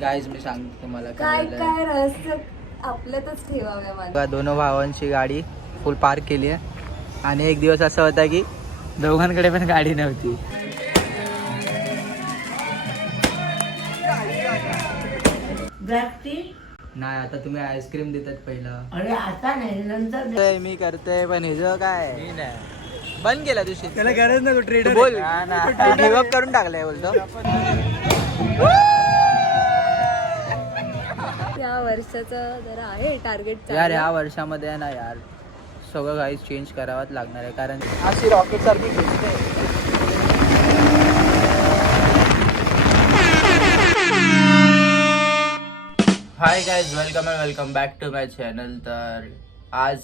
Guys मी सांगतो तुम्हाला काय काय रहस्य आपल्यातच ठेवाव्या मला. दोन भावांची गाडी फुल पार्क केली आहे आणि एक दिवस असा होता की दोघांकडे पण गाडी नव्हती. नाही आता तुम्ही आईस्क्रीम देतात पहिला. अरे आता नाही नंतर मी करतोय पण हे काय मी नाही बंद केला तुझी त्याला गरज नाही ट्रेडर बोल गिव्हअप करून टाकलाय बोलतो. या वर्षाचं जरा आहे टार्गेट यार या वर्षामध्ये ना यार सगळं काही चेंज करावंच लागणार आहे कारण अशी रॉकेट सारखी खेचते. Hi guys welcome back to my channel. तर आज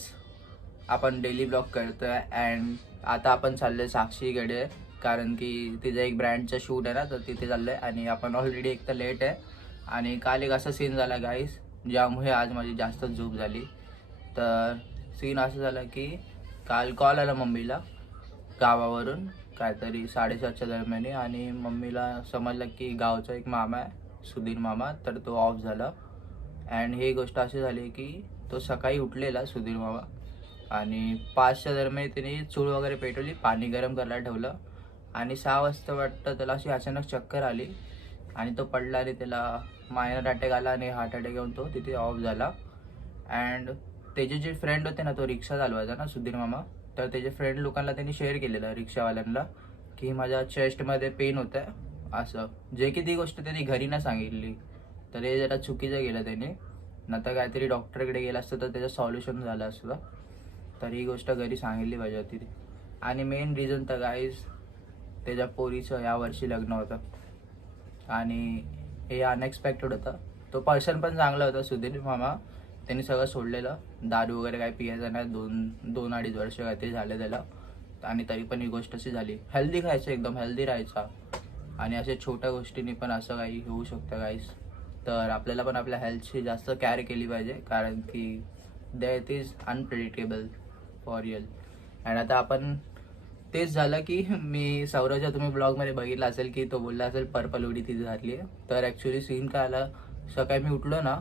आपण डेली ब्लॉग करतोय अँड आता आपण चाललोय साक्षीकडे कारण की तिचं एक ब्रँडचं शूट आहे ना तर तिथे चाललोय आणि आपण ऑलरेडी एक तर लेट आहे आणि काल एक असा सीन झाला गाईज ज्यामुळे आज माझी जास्त झोप झाली. तर सीन असं झालं की काल कॉल आला मम्मीला गावावरून काहीतरी 7:30च्या दरम्यान आणि मम्मीला समजलं की गावचा एक मामा आहे सुधीर मामा तर तो ऑफ झाला. अँड ही गोष्ट अशी झाली की तो सकाळी उठलेला सुधीर मामा आणि 5च्या दरम्यान त्याने चूळ वगैरे पेटवली पाणी गरम करायला ठेवलं आणि 6 वाजता वाटतं त्याला अशी अचानक चक्कर आली आणि तो पडला आणि त्याला मायनर अटॅक आला आणि हार्ट अटॅक येऊन तो तिथे ऑफ झाला. अँड त्याचे जे फ्रेंड होते ना तो रिक्षा चालवायचा ना सुधीर मामा तर त्याचे फ्रेंड लोकांना त्यांनी शेअर केलेलं रिक्षावाल्यांना की माझ्या चेस्टमध्ये पेन होतं आहे असं जे की ती गोष्ट त्यांनी घरी ना सांगितली तर हे जरा चुकीचं गेलं त्याने नंतर काहीतरी डॉक्टरकडे गेलं असतं तर त्याचं सॉल्युशन झालं असतं. तर ही गोष्ट घरी सांगितली पाहिजे होती ती. आणि मेन रिझन तर गाईज त्याच्या पोरीचं यावर्षी लग्न होतं आणि हे अनएक्सपेक्टेड होतं. तो पर्सन पण चांगला होता सुधीर मामा त्यांनी सगळं सोडलेलं दारू वगैरे काही पियायचं नाही 2-2.5 वर्ष काहीतरी झाले त्याला आणि तरी पण ही गोष्ट अशी झाली. हेल्दी खायचं एकदम हेल्दी राहायचा आणि अशा छोट्या गोष्टींनी पण असं काही होऊ शकतं गाईज. तर आपल्याला पण आपल्या हेल्थची जास्त केअर केली पाहिजे कारण की death is unpredictable for real. And आता आपण तेच झालं की मी सौरवच्या तुम्ही ब्लॉगमध्ये बघितलं असेल की तो बोलला असेल पर्पल उडी तिथे घातली आहे. तर ॲक्च्युली सीन काय आला सकाळी मी उठलो ना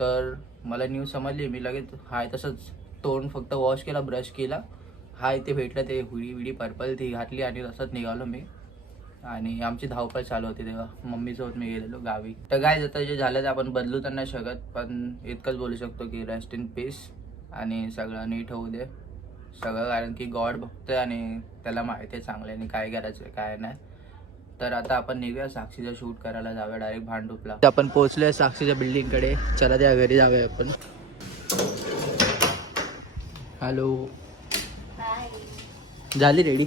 तर मला न्यूज समजली मी लगेच हाय तसंच तोंड फक्त वॉश केला ब्रश केला हाय ते भेटलं ते हुडी पर्पल ती घातली आणि तसंच निघालो मी आणि आमची धावपळ चालू होती तेव्हा मम्मीसोबत मी गेलेलो गावी. तर काय आता जे झालं ते आपण बदलू तर नाही शकत पण इतकंच बोलू शकतो की रेस्ट इन पीस आणि सगळं नीट होऊ दे सगळं कारण की गॉड बघतोय आणि त्याला माहिती आहे चांगल्याने काय करायचं काय नाही. तर आता आपण निघूया साक्षीचा शूट करायला जाऊया डायरेक्ट भांडूपला. आपण पोहोचलोय साक्षीच्या बिल्डिंगकडे चला त्या घरी जाऊया आपण. हॅलो झाली रेडी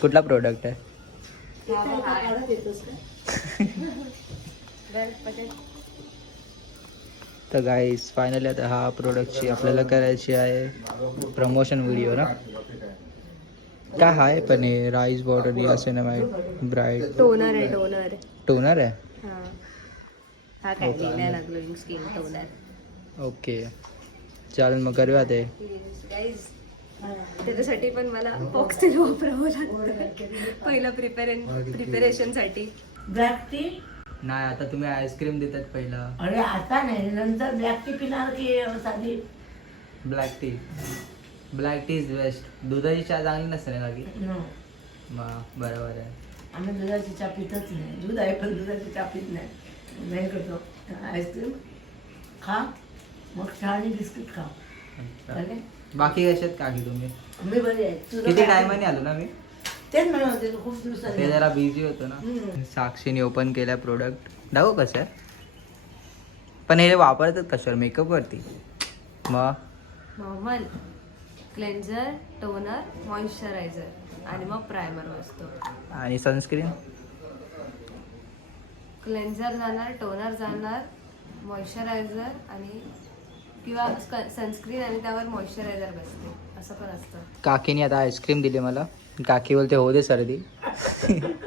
कुठला प्रोडक्ट आहे तर गाईस फायनली आता हा प्रोडक्टची आपल्याला करायची आहे प्रमोशन व्हिडिओ ना काय आहे पण हे राईस बॉर्डर या सिनेमाइट ब्राईट टोनर आहे टोनर आहे हा काय लिहिलाय ना ग्लोइंग स्किन टोनर. ओके चालेल मग करूया ते. त्याच्यासाठी पण मला बॉक्स तेल वापरावं लागतं पहिलं प्रिपरेशनसाठी. ब्लॅक टी नाही आता तुम्ही आईस्क्रीम देतात पहिला. अरे आता नाही नंतर ब्लॅक टी पिणार की साधी ब्लॅक टी इज बेस्ट. दुधाची चहा चांगली नसते ना की बरोबर आहे. आम्ही दुधाची चहा पितच नाही. दूध आहे पण दुधाची चहा पित नाही करतो. आईस्क्रीम खा मग चहा आणि बिस्किट खा. बाकी कशात काकी तुम्ही मी बरी आहे. किती टायमाने आलो ना मी तेच म्हणत होते खूप दिवसांनी ते जरा बिझी होतो ना. साक्षीने ओपन केला प्रोडक्ट दाखव कसं आहे पण हे वापरतात कशावर मेकअप वरती मग नॉर्मल क्लेन्झर टोनर मॉइश्चरायझर आणि मग प्रायमर असतो आणि सनस्क्रीन. क्लेन्झर जाणार टोनर जाणार मॉइश्चरायझर आणि किंवा सनस्क्रीन आणि त्यावर मॉइश्चरायझर बसते असं पण असतं. काकीने आता आईस्क्रीम दिली मला. काकी बोलते हो दे सर्दी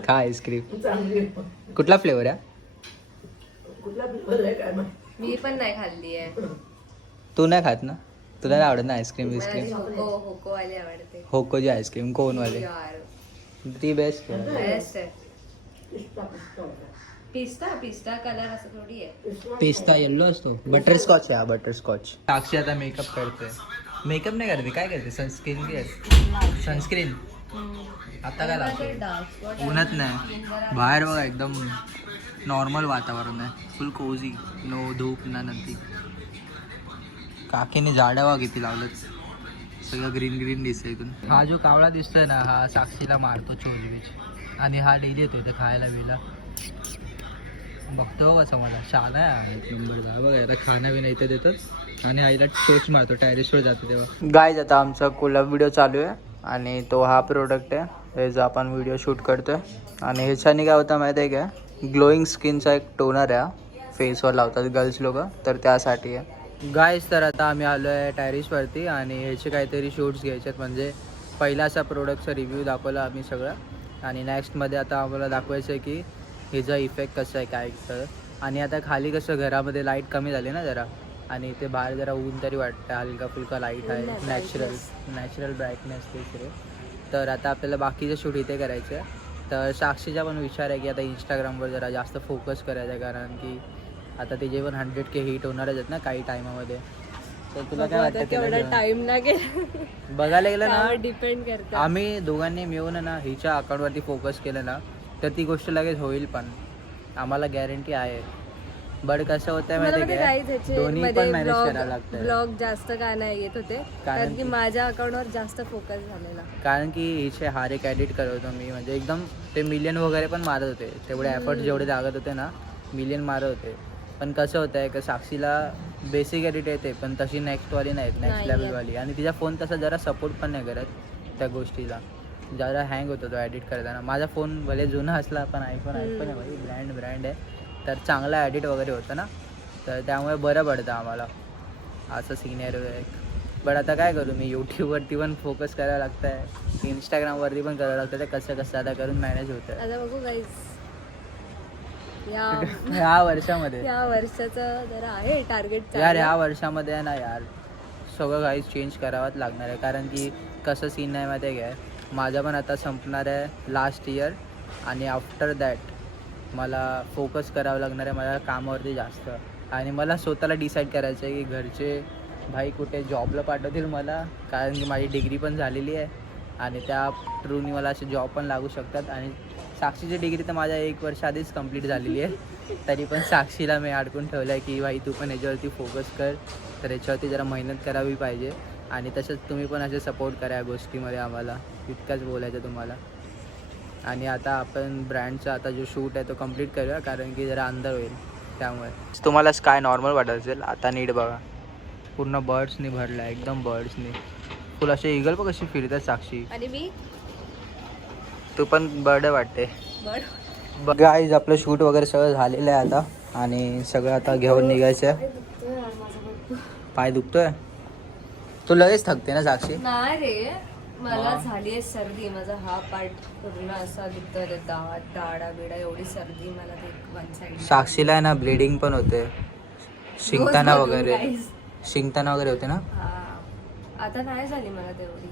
खा आईस्क्रीम. कुठला फ्लेवर आहे मी पण नाही खाल्ली आहे. तू नाही खात ना तुला नाही आवडत ना आईस्क्रीम बिस्क्रीम. होको वाली आवडते. होकोची आईस्क्रीम कोनवाले ती बेस्ट बेस्ट आहे. पिस्ता होता. पिस्ता कलर असं थोडी आहे. पिस्ता येल्लो असतो. बटरस्कॉच आहे हा, बटरस्कॉच. साक्षी आता मेकअप करते. मेकअप नाही करते, काय करते? Sunscreen care. सनस्क्रीन आता काय लागते? ऊनच नाही बाहेर बघा, एकदम नॉर्मल वातावरण आहे, फुल कोझी, नो धूप ना नंती. काकीने झाडं बघा किती लावलं, सगळं ग्रीन ग्रीन दिसतं इथून. हा जो कावळा दिसतोय ना, हा साक्षीला मारतो चोरीच, आणि हा डेली येतो इथं खायला बिला. बघतो कसं मला शाळा आहे एक नंबर. जा बघा आता खाणं बिणं इथं देतात आणि आईला टोच मारतो टॅरिसवर जातो तेव्हा. गायज आता आमचा कोलॅब व्हिडिओ चालू आहे आणि तो हा प्रोडक्ट आहे, हे जो आपण व्हिडिओ शूट करतोय. आणि ह्याच्याने काय होतं माहिती आहे का, ग्लोईंग स्किनचा एक टोनर आहे, फेसवर लावतात गर्ल्स लोक, तर त्यासाठी आहे गायज. तर आता आम्ही आलो आहे टॅरिसवरती आणि ह्याचे काहीतरी शूट्स घ्यायचे आहेत. म्हणजे पहिला असा प्रोडक्टचा रिव्ह्यू दाखवला आम्ही सगळं, आणि नेक्स्टमध्ये आता आम्हाला दाखवायचं आहे की ह्याचा इफेक्ट कसा आहे काय तर. आणि आता खाली कसं घरामध्ये लाईट कमी झाली ना जरा, आणि ते बाहेर जरा ऊन तरी वाटतं, हलका फुलका लाईट आहे, नॅचरल ब्राईटनेस ते. तर आता आपल्याला बाकीचे शूट इथे करायचे आहे. तर साक्षीचा पण विचार आहे की आता इंस्टाग्रामवर जरा जास्त फोकस करायचा आहे, कारण की आता तिचे पण 100K हिट होणारच आहेत ना काही टायमामध्ये. तर तुला काय वाटतं? टाइम लागेल बघायला गेलं ना, डिपेंड करतं. आम्ही दोघांनी मिळून ना हिच्या अकाउंटवरती फोकस केलं ना, तर ती गोष्ट लगेच होईल, पण आम्हाला गॅरंटी आहे. बट कसं होतं माहिती आहे, दोन्ही पण मॅनेज करावं लागतं. ब्लॉग जास्त काय नाही येत होते, कारण की माझ्या अकाउंटवर जास्त फोकस झालेला. कारण की हिचे हार एक एडिट करत होतो मी, म्हणजे एकदम ते मिलियन वगैरे पण मारत होते, तेवढे एफर्ट जेवढे लागत होते ना, मिलियन मारत होते. पण कसं होतं आहे की साक्षीला बेसिक एडिट येते, पण तशी नेक्स्टवाली नाही, नेक्स्ट लेवलवाली. आणि तिचा फोन तसा जरा सपोर्ट पण नाही करत त्या गोष्टीला, जरा हँग होतो तो एडिट करताना. माझा फोन भले जुना असला, पण आयफोन आहे भाई, ब्रँड आहे, तर चांगला एडिट वगैरे होतं ना, तर त्यामुळे बरं पडतं आम्हाला. असं सिनियर आहे. बट आता काय करू, मी यूट्यूबवरती पण फोकस करावं लागतं आहे, इंस्टाग्रामवरती पण करावं लागतं, ते कसं आता करून मॅनेज होतं. आता बघू गाईज, ह्या वर्षामध्ये या वर्षाचं जरा आहे टार्गेट यार. ह्या वर्षामध्ये ना यार सगळं काही चेंज करावंच लागणार आहे, कारण की कसं सीन आहे माहिती आहे काय, माझा पण आता संपणार आहे लास्ट इयर, आणि आफ्टर दॅट मला फोकस करावं लागणार आहे माझ्या कामावरती जास्त. आणि मला स्वतःला डिसाईड करायचं आहे की घरचे भाई कुठे जॉबला पाठवतील मला, कारण की माझी डिग्री पण झालेली आहे आणि त्या थ्रूनी मला असे जॉब पण लागू शकतात. आणि साक्षीची डिग्री तर माझ्या 1 वर्ष आधीच कंप्लीट झालेली आहे, तरी पण साक्षीला मी अडकून ठेवलं आहे की भाई तू पण याच्यावरती फोकस कर, तर याच्यावरती जरा मेहनत करावी पाहिजे. आणि तसंच तुम्ही पण असे सपोर्ट करा या गोष्टीमध्ये आम्हाला, इतकंच बोलायचं तुम्हाला. आणि आता आपण ब्रँडचा आता जो शूट आहे तो कंप्लीट करूया, कारण की जरा अंधार होईल, त्यामुळे तुम्हाला स्काय नॉर्मल वाटत असेल. आता नीट बघा, पूर्ण बर्ड्सनी भरला आहे, एकदम बर्ड्सनी फुल. असे इगल पण कशी फिरतात साक्षी, आणि मी तू पण बर्ड वाटते. गाईज आपलं शूट वगैरे सगळं झालेलं आहे आता, आणि सगळं आता घेऊन निघायचं आहे. पाय दुखतोय? तू लगेच थकते ना साक्षी? नाही रे, मला झाली आहे सर्दी, माझा हा पार्ट पूर्ण असा दुखतोय, दाडा बिडा एवढी सर्दी मला ते वन साइड. साक्षीला आहे ना ब्लिडिंग पण होते, शिंकताना वगैरे होते ना. आता नाही झाली मला तेवढी.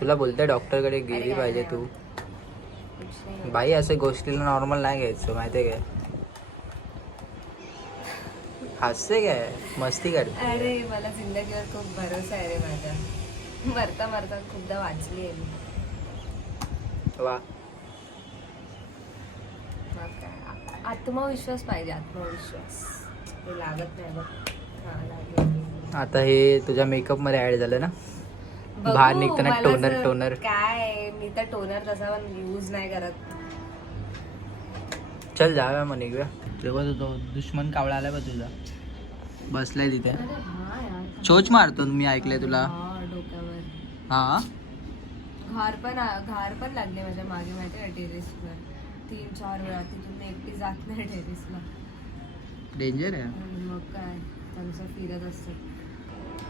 तुला बोलते डॉक्टरकडे गेली पाहिजे तू. बाई असे गोष्टीला नॉर्मल नाही घ्यायचं माहिती आहे काय. हसते काय, मस्ती करते. अरे मला जिंदगीवर खूप भरोसा आहे रे माझा, मरता मरता खूपदा वाचली आहे मी. वा, मग काय, आत्मविश्वास पाहिजे, आत्मविश्वास ते लागत नाही बघ. हा लागेल. आता हे तुझ्या मेकअप मध्ये ऍड झालं ना, बाहेर निघताना टोनर काय, मी तर टोनर तसा पण यूज नाही करत. चल जाऊया मग निघूया. तेव्हा तो दुश्मन कावळा आलाय बा तुझा, बसलाय तिथे, चोच मारतो मी ऐकलंय तुला. डोक्यावर हा, घार पण लागले माझ्या मागे माहिती आहे टेरेसवर 3-4 वेळा. तिथून एकटी जात नाही टेरेसला, डेंजर आहे. मग काय त्यांचं फिरत असतं.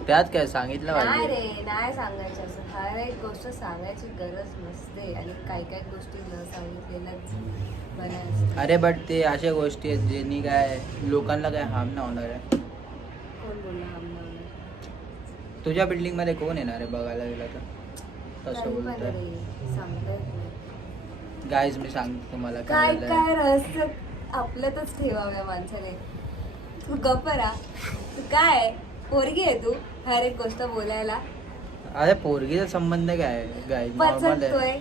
त्यात काय सांगितलं नाही पाहिजे. रे, नाही सांगायचं असं, हर एक गोष्ट सांगायची गरज नसते, आणि काही काही गोष्टी न सांगितलेल्याच बऱ्या असतात. अरे बट ते अशा गोष्टी आहेत ज्यांनी काय लोकांना काय हार्म नाही होणार आहे. कोण बोलला आम्हाला? तुझ्या बिल्डिंग मध्ये कोण येणार आहे बघायला गेला तर, तसं काही पण बोलतोय. रे, सांगता येत नाही. गाईज मी सांगतो तुम्हाला काय झालंय. काय रहस्य आपल्यातच ठेवाव्या माणसाने. तू गप्परा, तू काय पोरगी आहे तू हर एक गोष्ट बोलायला. अरे पोरगीचा संबंध काय गाईज, नॉर्मल आहे. पचतोय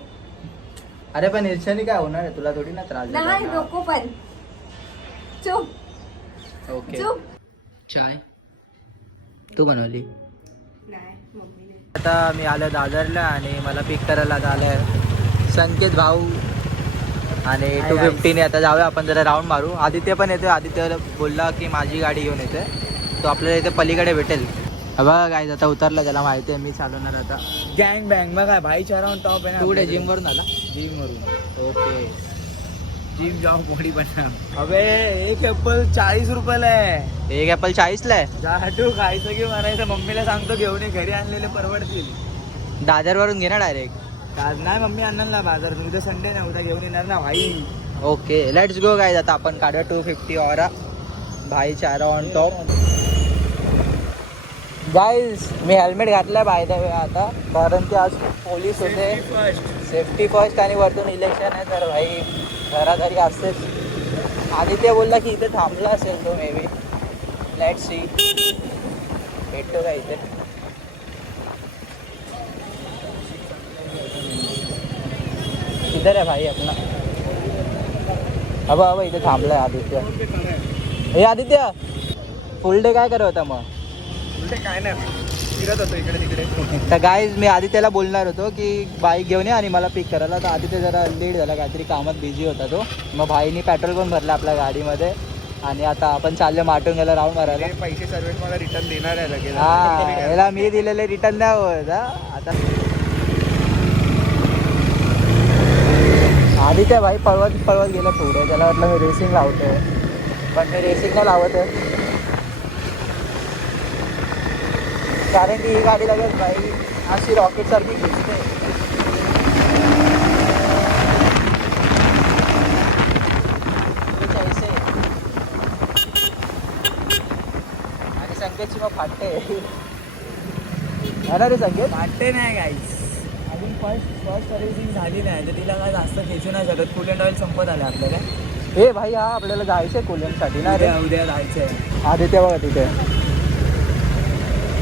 अरे पण ह्याच्याने काय होणार आहे, तुला थोडी ना त्रास नाही, देणार ना. नको पण चुप ओके. चुप. चाय तू बनवली. नाही मम्मीने. आता मी आलो दादरला आणि मला पिक करायला आलाय संकेत भाऊ आणि 250 ने आता जाऊया आपण जरा राऊंड मारू. आदित्य पण येतोय. आदित्य बोलला की माझी गाडी घेऊन येते, तो आपल्याला इथे पलीकडे भेटेल. बघा गाईज आता उतरला, त्याला माहिती आहे मी चालवणार आता. गँग बँग बघा भाईचारा ऑन टॉप आहे ना. तू कुठे जिम वरून आला? जिम वरून. ओके. जिम जाऊ बॉडी बना. अबे एक ऍपल 40 रुपयाला आहे. एक ॲपल 40ला आहे. जाटू खायचं की म्हणायचं, मम्मीला सांगतो घेऊन ये, घरी आणलेले परवडतील. दादरवरून घे ना डायरेक्ट. आज नाही मम्मी आणणार ना बाजार, उद्या संडे ना, उद्या घेऊन येणार ना भाई. Okay let's go guys. आता आपण काढूया 250 ऑरा भाईचारा on top. Guys me helmet घातलाय बाय द वे आता, कारण की आज पोलीस होते. सेफ्टी फर्स्ट आणि वरतून इलेक्शन आहे तर भाई घराघरी असतेच. आदित्य बोलला की इथे थांबला असेल तो मे बी. लेट्स सी, भेटतो का इथे. इधर आहे भाई अपना. अबा अबा इथे थांबलाय आदित्य. हे आदित्य फुल डे काय करत होता मग? काय नाही, फिरत होतो इकडे तिकडे. तर गाईज मी आदित्यला बोलणार होतो की बाईक घेऊन ये आणि मला पिक करायला. तर आदित्य जरा लेट झाला, काहीतरी कामात बिझी होता तो. मग भाईनी पेट्रोल पण भरलं आपल्या गाडीमध्ये आणि आता आपण चाललो माटुंग्याला राऊंड मारायला. ते पैसे सर्वेंट मला रिटर्न देणार आहे लगेच. हा याला मी दिलेले रिटर्न द्या आता. आदित्य भाई पळवत गेला थोडं, त्याला वाटलं मी रेसिंग लावतोय, पण मी रेसिंग नाही लावत आहे. कारण की ही गाडी लगेच भाई अशी रॉकेट सारखी खेचते. आणि संकेतची मग फाटते आहे ना रे संकेत? वाटते नाही गाईस, अजून फर्स्ट सर्व्हिसिंग झाली नाही तर तिला काय जास्त खेचू नाही शकत. कूल अँड ऑइल संपत आले आपल्याला. हे भाई हा आपल्याला जायचंय कोल्यांसाठी ना रे. उद्या जायचंय. आदित्य बघा तिथे.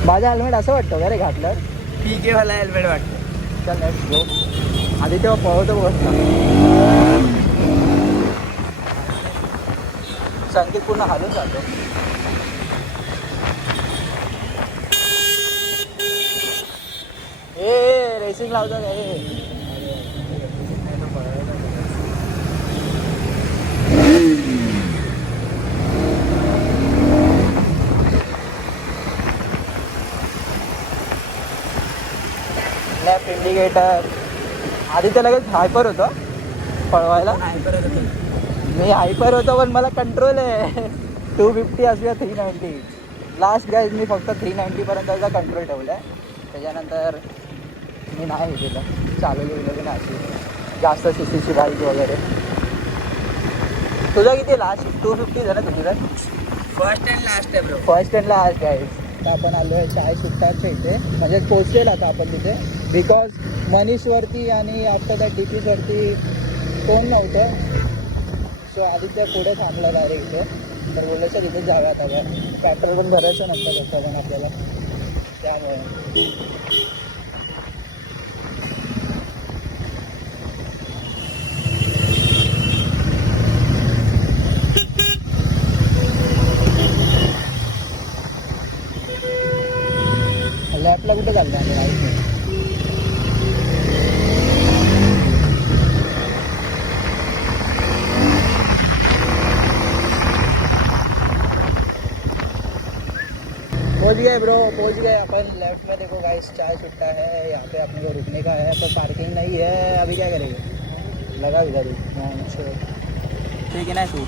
माझं हेल्मेट असं वाटतं का रे घातलं? PK वाला हेल्मेट वाटतं. चल नेक्स्ट गो. आदित्य पळवतो बघ. संकेत पूर्ण हालून जातो. ए रेसिंग लावतो का हे? Left indicator. आदित्य लगेच हायपर होतो पळवायला. मी हायपर होतो पण मला कंट्रोल आहे. 250 असूया 390. लास्ट गाईज मी फक्त 390 पर्यंतचा कंट्रोल ठेवला आहे. त्याच्यानंतर मी नाही हे केलं, चालवली गेलं ना अशी जास्त CCची बाईक वगैरे. तुझं किती लास्ट 250 झालं तुझं? फर्स्ट अँड लास्ट आहे bro. First and last guys. तर आपण आलो आहे चाय सुट्टाच्या इथे, म्हणजे पोचलेल आता आपण तिथे. बिकॉज मनीषवरती आणि आफ्टर दॅट DPsवरती कोण नव्हतं. सो आदित्य पुढे थांबला डायरेक्ट इथे. तर बोलायचं तिथे जाऊयात आता. पेट्रोल पण भरायचं नंतर कसं पण आपल्याला, त्यामुळे. लॅपला कुठे चाललं आहे माहिती नाही. पहुंच गए ब्रो, पहुंच गए अपन. लेफ्ट में देखो गाइस चाय सुट्टा है, यहाँ पे अपने को रुकने का है, पर पार्किंग नहीं है. अभी क्या करेंगे? लगा इधर ही. ठीक है ना तू?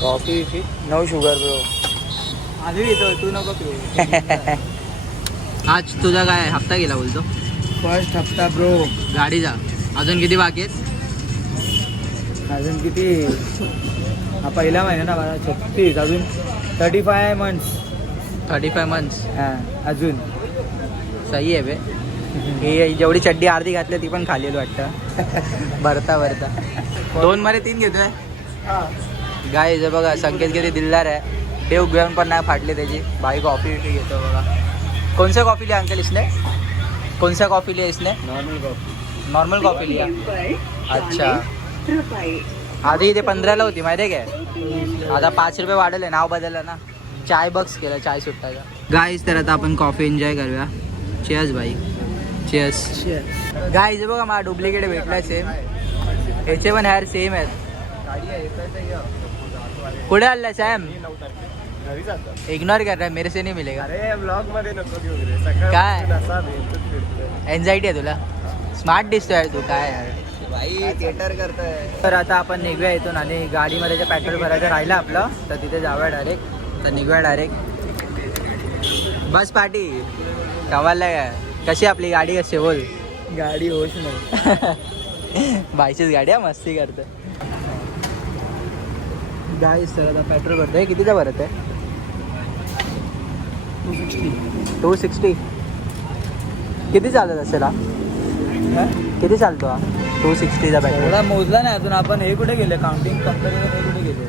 Coffee no sugar bro. आधी येतो तू नको पिऊ. आज तुझा काय हप्ता गेला बोलतो? फर्स्ट हप्ता ब्रो. गाडीचा अजून किती बाकी आहेत? अजून किती? हा पहिला महिना ना मला 36. अजून 35 मंथ्स. 35 मंथ्स. हां अजून. सही आहे बे. ही जेवढी चड्डी अर्धी घातली ती पण खाली वाटतं भरता भरता. 2 मध्ये 3 घेतोय गाय जे बघा संकेत किती दिलदार आहे देव घेऊन पण नाही फाटली त्याची भाई कॉफी घेतो बघा कौन सा कॉफी लिया अंकल इसने कौन सा कॉफी लिया इसने नॉर्मल कॉफी लिया अच्छा आधी इथे 15ला होती माहिती आहे काय आता 5 रुपये वाढवले नाव बदललं ना चाय बक्स केलं चाय सुट्टायचा गाईज तर आता आपण कॉफी एन्जॉय करूया चेअर्स भाई चेअर्स गाईज बघा मला डुप्लिकेट भेटलाय सेम याचे पण हेअर सेम आहेत कुठे आलाय सॅम इग्नोर कर रहा है मेरे से नहीं मिलेगा अरे ब्लॉग मध्ये नको घेऊ रे सकाळ काय असा भेटतो एन्झायटी आहे तुला स्मार्ट दिसतोय तू काय यार भाई थिएटर करतोय तर आता आपण निघूया इथून आणि गाडीमध्ये जे पेट्रोल भरायचं राहिलं आपलं तर तिथे जाऊया डायरेक्ट तर निघूया डायरेक्ट बस पार्टी कमाल आहे कशी आपली गाडी कशी बोल गाडी होश नाही बाईचीच गाडी आहे मस्ती करते गाडी सर आता पेट्रोल भरतोय कितीचा भरत आहे 260 किती चालत असेल हा किती चालतो हा 260चा पेट्रोल एवढा मोजला नाही अजून आपण हे कुठे गेले काउंटिंग कंपनीला हे कुठे गेले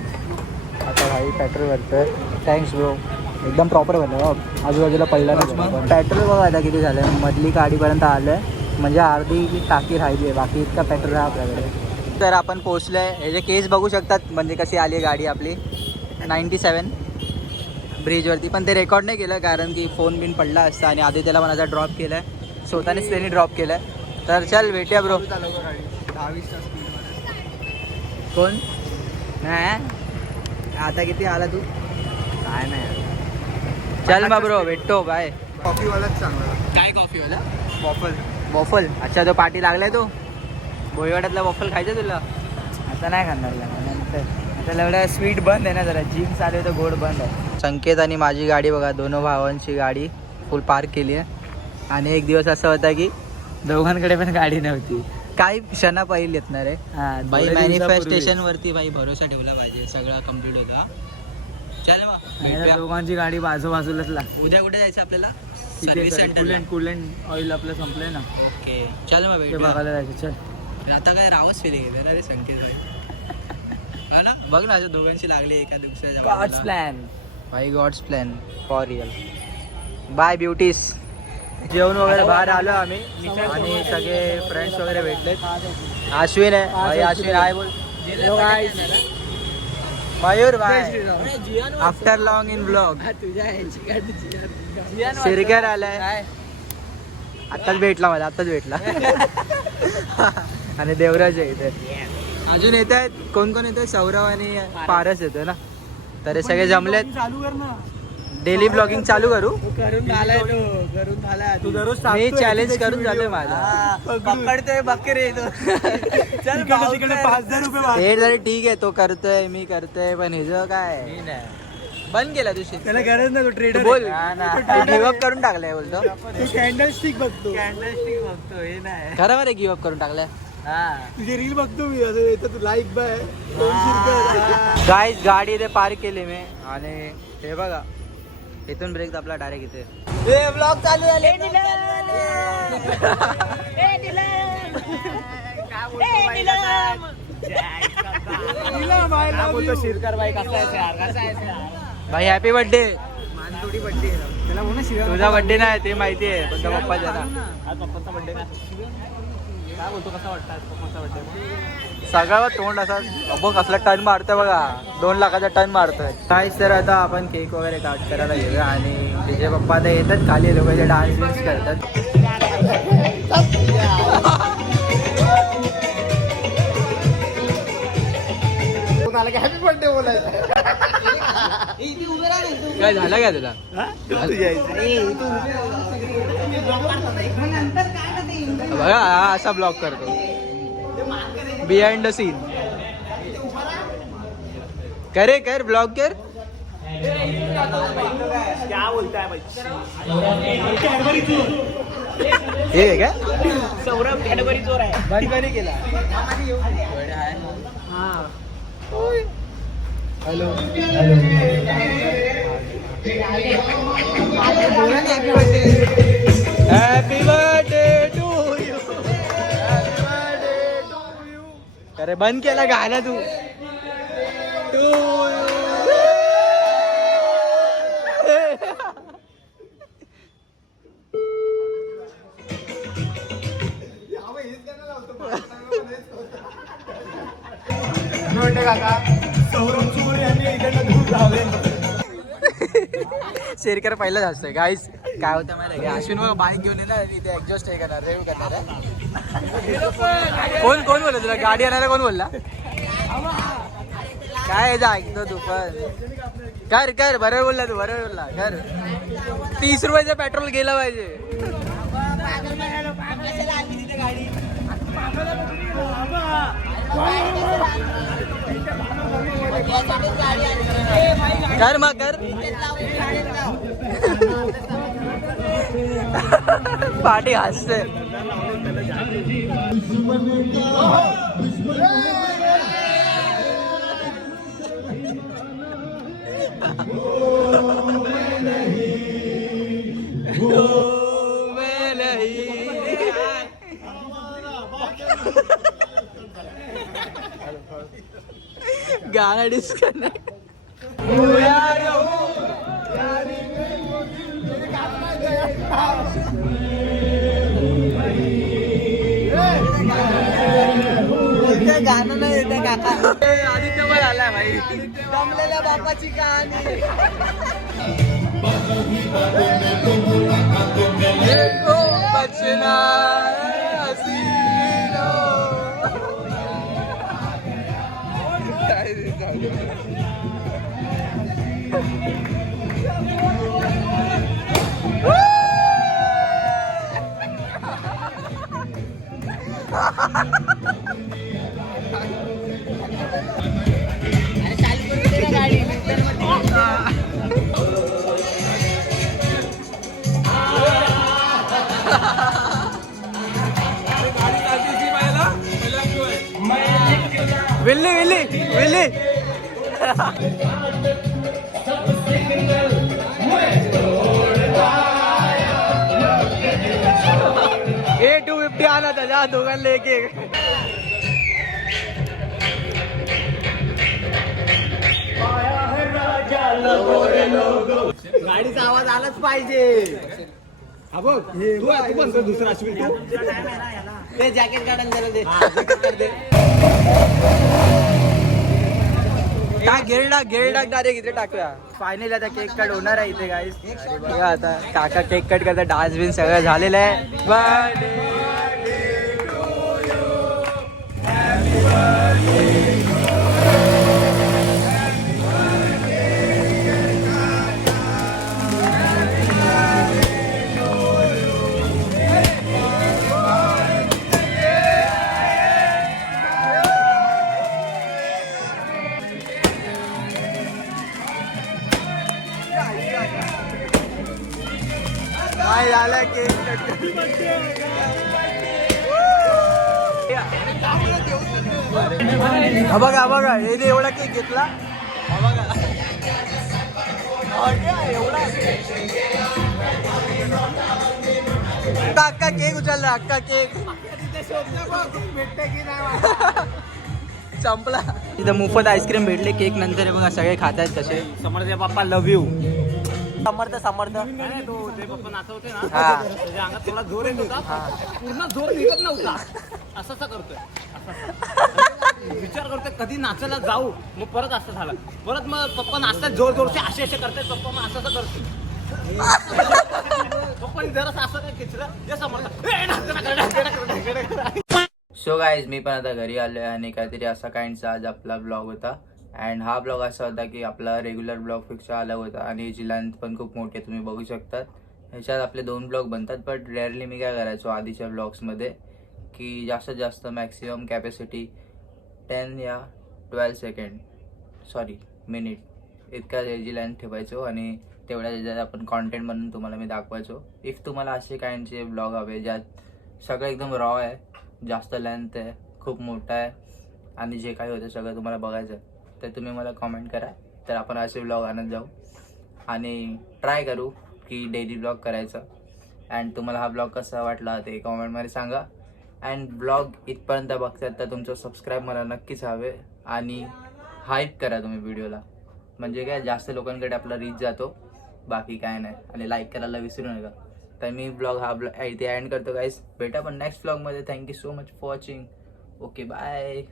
आता भाई पेट्रोल भरतोय थँक्स ब्रो एकदम प्रॉपर भरलं आजूबाजूला पडलं नाही पेट्रोल बघा आता किती झालं मधली गाडीपर्यंत आलं म्हणजे अर्धी टाकी राहिली आहे बाकी इतका पेट्रोल आहे आपल्याकडे तर आपण पोचलो आहे हे जे केस बघू शकतात म्हणजे कशी आली आहे गाडी आपली 97 ब्रिजवरती पण ते रेकॉर्ड नाही केलं कारण की फोन बिन पडला असता आणि आधी त्याला माझा ड्रॉप केला आहे स्वतःनेच त्यांनी ड्रॉप केलं आहे तर चल भेटूया ब्रो कोण नाही आता किती आला तू काय नाही चल मग ब्रो भेटतो बाय कॉफीवालाच चांगला काय कॉफीवाला वॉफल वॉफल अच्छा तो पार्टी लागलाय तो भोईवाड्यातला वॉफल खायचं तुला आता नाही खाणार नंतर आता एवढा स्वीट बंद आहे ना जरा जिम चालू आहे तर गोड बंद आहे संकेत आणि माझी गाडी बघा दोन भावांची गाडी फुल पार्क केली आहे आणि एक दिवस असं होता की दोघांकडे पण गाडी नव्हती काही क्षणा पहिली येतणार आहे हां बाई मॅनिफेस्टेशन वरती बाई भरोसा ठेवला पाहिजे सगळं कम्प्लीट होता चल मग भेटूया. दोघांची गाडी बाजूलाच लागते उद्या कुठे जायचं आपल्याला तिथे सर्व्हिस सेंटर कुलेंट ऑइल आपलं संपलंय ना ओके चल मग ते भेटूया बघायला जायचं चल आता काय रावच फिरे गेलं ना रे संकेत हा ना बघ ना अशा दोघांची लागली एका दिवसाच्या गॉड्स प्लॅन भाई God's plan for real bye beauties जेवण वगैरे बाहेर आलो आम्ही आणि सगळे फ्रेंड्स वगैरे भेटलेत अश्विन आहे भाई अश्विन आहे बोल मयूर भाई after long in blog Sirkar आलाय आत्ताच भेटला मला आत्ताच भेटला आणि देवराज आहे इथे अजून येत आहेत कोण कोण येत सौरव आणि पारस येतो ना तर हे सगळे जमलेत डेली ब्लॉगिंग चालू करू करून आलाय तो करून आलाय तू दररोज मी चॅलेंज करून झालोय माझा पकडतोय बकरे तो चल 5000 रुपये हे जरी ठीक आहे तो करतोय मी करतोय पण हे जो काय बंद केला तुझी त्याला गरज नाही तो ट्रेडर बोल गिव्हअप करून टाकलाय बोलतो तो कॅन्डल स्टिक बघतो हे नाही खरं बरं गिव्हअप करून टाकलाय तुझे रील बघतो मी असं येतं तू लाईक बाय गाईज गाडी इथे पार्क केली मी आणि हे बघा इथून ब्रेक आपला डायरेक्ट इथे ब्लॉग चालू झाले शिरकर बाई कसा आहे भाई हॅपी बर्थडे मानतोडी बड्डे त्याला म्हणून शिरकर तुझा बर्थडे नाही ते माहिती आहे पण तो पप्पाचा ना आज पप्पाचा बड्डे ना काय बोलतो कसा वाटतं आज पप्पाचा बड्डे सगळं तोंड असा बघ असला टर्न मारतोय बघा 2 लाखाचा टर्न मारतोय काहीच तर आता आपण केक वगैरे काट करायला घेऊया आणि तिचे पप्पा आता येतात खाली लोक डान्स बिन्स करतात हॅपी बर्थडे बोलायचं काय झालं काय तुला बघा हा असा ब्लॉग करतो बिहाइंड द सीन करे कर ब्लॉग कर क्या बोलताय हे आहे का सौरभ कॅडबरी चोर आहे बंद केला hello happy birthday to you अरे बंद केला गाणं तू शेरकर पहिलाच असतोय गाईस. काय होतं माहिती आहे अश्विन बाईक घेऊन येणार आणि इथे एक्झॉस्ट हे करणार रेव्ह करणार आहे. कोण बोलला तुला गाडी आणायला कोण बोलला काय ऐकतो तू पण कर बरोबर बोलला तू बरोबर बोलला कर 30 रुपयाचं पेट्रोल गेलं पाहिजे. कर मग कर पाठी हसते. गाना डिस्कनेक्ट. गाणं नाही येते काका. आदित्य पण आलाय भाई. दमलेल्या बापाची कहाणी. बचना विल्ली विल्ली विल्ली. A250 आला त्याच्या दोघांना एक एक. गाडीचा आवाज आलाच पाहिजे. हा बघ तू पण दुसरा अश्विन ते जॅकेट काढायला दे. गेअर टाक डायरेक्ट इथे टाकूया. फायनली आता केक कट होणार आहे इथे गाईस. बघा आता काका केक कट करता. डान्स बिन सगळं झालेलं आहे. काय झालं केक बघा हे एवढा केक घेतला. अक्का केक उचलला. अक्का केक संपला. इथं मुफत आईस्क्रीम भेटले केक नंतर. बघा सगळे खात आहेत कसे. समर्थ बाप्पा लव्ह यू. समर्थ नाचवते ना त्याच्या अंगात थोडा जोर येत होता. पूर्ण जोर निघत नव्हता. असं करतोय. विचार करतोय कधी नाचायला जाऊ. मग परत असं झालं. परत मग पप्पा नाचतात जोर जोरचे असे करतात. पप्पा मग असं करतो. पप्पा जरा असं काय खिचलं हे समर्थ. सो गाईज मी पण आता घरी आलोय आणि काहीतरी असा काइंडचा आज आपला ब्लॉग होता. अँड हा ब्लॉग असा होता की आपला रेग्युलर ब्लॉगपेक्षा अलग होता आणि याची लेंथ पण खूप मोठी आहे. तुम्ही बघू शकतात. ह्याच्यात आपले 2 ब्लॉग बनतात. बट रेअरली मी काय करायचो आधीच्या ब्लॉग्समध्ये की जास्तीत जास्त मॅक्सिमम कॅपॅसिटी 10 या 12 सेकंड मिनिट इतका याची लेंथ ठेवायचो आणि तेवढ्या ह्याच्यात आपण कॉन्टेंट बनवून तुम्हाला मी दाखवायचो. इफ तुम्हाला असे काइंडचे ब्लॉग हवे ज्यात सगळं एकदम रॉ आहे, जास्त लेंथ आहे, खूप मोठा आहे आणि जे काही होतं सगळं तुम्हाला बघायचं तर तुम्ही मला कॉमेंट करा. तर आपण असे ब्लॉग आणत जाऊ आणि ट्राय करू की डेली ब्लॉग करायचं. अँड तुम्हाला हा ब्लॉग कसा वाटला ते कॉमेंटमध्ये सांगा. अँड ब्लॉग इथपर्यंत बघतात तर तुमचं सबस्क्राईब मला नक्कीच हवे आणि हाईप करा तुम्ही व्हिडिओला, म्हणजे काय जास्त लोकांकडे आपला रीच जातो, बाकी काय नाही. आणि लाईक करायला विसरू नका. तर मी ब्लॉग इथे एंड करतो गाईज. भेटा पण नेक्स्ट ब्लॉगमध्ये. Thank you so much for watching. Okay bye.